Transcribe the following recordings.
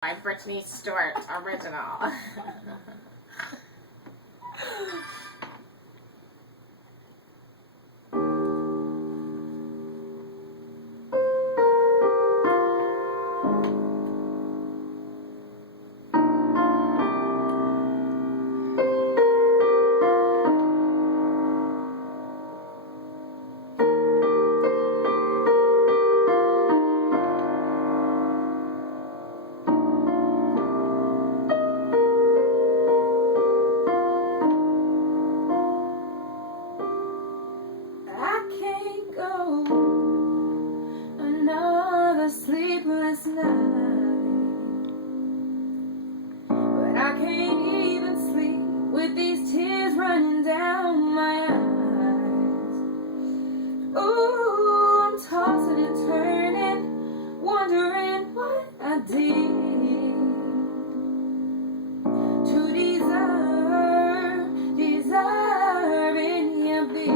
by Brittany Stewart original. Sleepless night, but I can't even sleep with these tears running down my eyes. Ooh, I'm tossing and turning, wondering what I did to deserve any of this.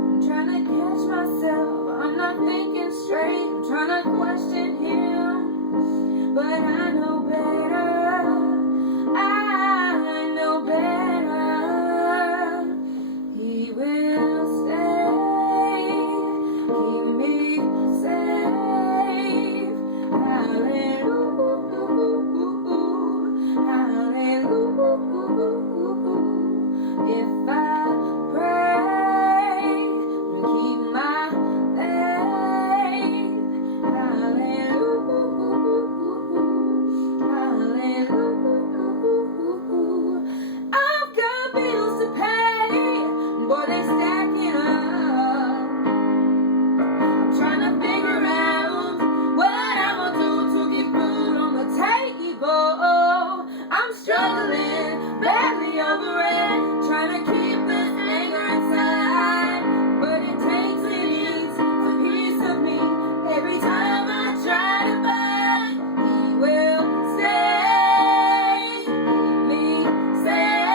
I'm trying to catch myself, I'm not thinking straight, I'm trying to question him, but I know better, I know better. He will stay, keep me safe. Hallelujah, hallelujah. If I pray and keep my boy, they stacking up. I'm trying to figure out what I'm gonna do to get food on the table. I'm struggling badly over it, trying to keep this anger inside, but it takes and eats a piece of me every time I try to fight. He will stay, keep me safe.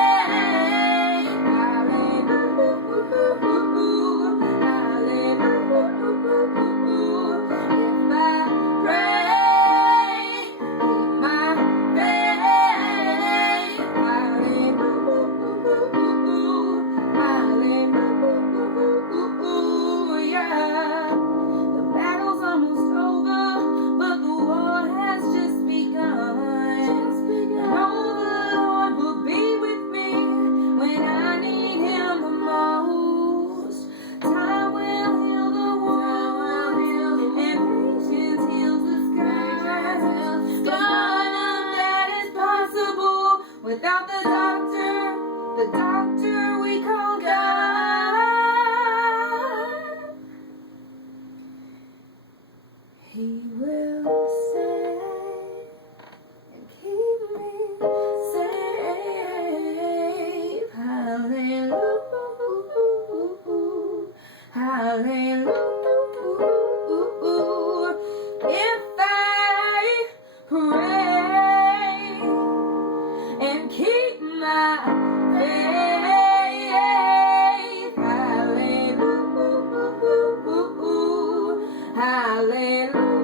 Without the doctor we call God, He will stay and keep me safe. Hallelujah, hallelujah. If I pray and keep my faith, hallelujah, hallelujah.